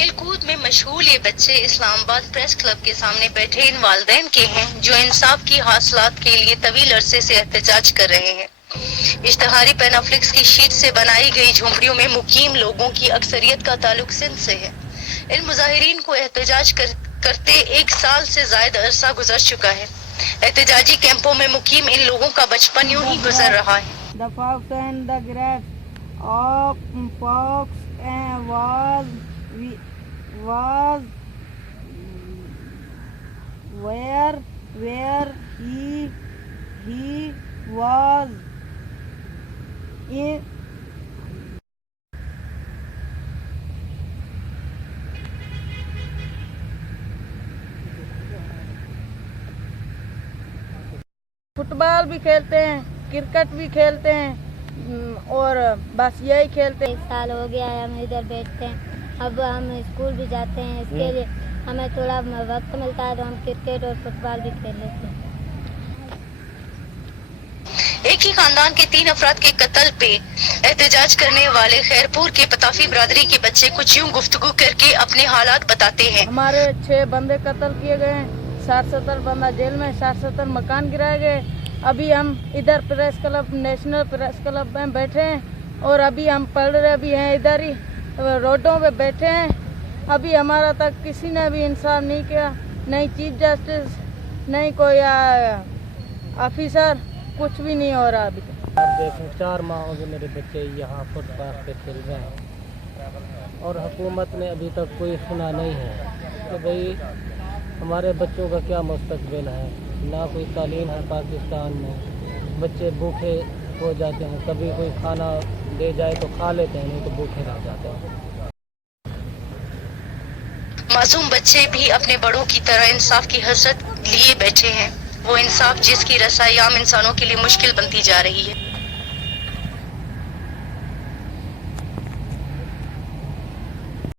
खेल कूद में मशगूल ये बच्चे इस्लामाबाद प्रेस क्लब के सामने बैठे इन वालदैन के हैं जो इंसाफ की हासिलात के लिए तवील अरसे से एहतजाज कर रहे हैं। इश्तहारी पैनाफ्लिक्स की शीट से बनाई गई झोंपड़ियों में मुकीम लोगों की अक्सरियत का ताल्लुक सिंध से है। इन मुजाहिरीन को एहतजाज करते 1 साल से ज्यादा अरसा गुजर चुका है। एहतजाजी कैंपों में मुकीम इन लोगों का बचपन यूं ही गुजर रहा है। The fox and the grapes of fox was where he was in football भी खेलते हैं, क्रिकेट भी खेलते हैं और बस यही खेलते हैं। 1 साल हो गया है हम इधर बैठते हैं। अब हम स्कूल भी जाते हैं, इसके लिए हमें थोड़ा वक्त मिलता है तो हम क्रिकेट और फुटबॉल भी खेल लेते हैं। एक ही खानदान के 3 अफराद के कत्ल पे एहतजाज करने वाले खैरपुर के पताफी बरादरी के बच्चे कुछ यूं गुफ्तगू करके अपने हालात बताते हैं। हमारे 6 बंदे कत्ल किए गए हैं, 60-70 बंदा जेल में, 60-70 मकान गिराए गए। अभी हम इधर press club, national press club में बैठे हैं और अभी हम पढ़ रहे भी हैं, इधर ही रोडों पे बैठे हैं। अभी हमारा तक किसी ने भी इंसाफ नहीं किया, नहीं चीफ जस्टिस, नहीं कोई ऑफिसर, कुछ भी नहीं हो रहा अभी। आप देखें 4 माह हो गए मेरे बच्चे यहाँ फुटपाथ पे खेल रहे हैं और हुकूमत ने अभी तक कोई सुना नहीं है कि भाई हमारे बच्चों का क्या मुस्तकबिल है। ना कोई तालीम है पाकिस्तान में, बच्चे भूखे हो जाते हैं, कभी कोई खाना दे जाए तो खा लेते हैं, नहीं तो भूखे रह जाते हैं। मासूम बच्चे भी अपने बड़ों की तरह इंसाफ की हसरत लिए बैठे हैं, वो इंसाफ जिसकी रसाई आम इंसानों के लिए मुश्किल बनती जा रही है।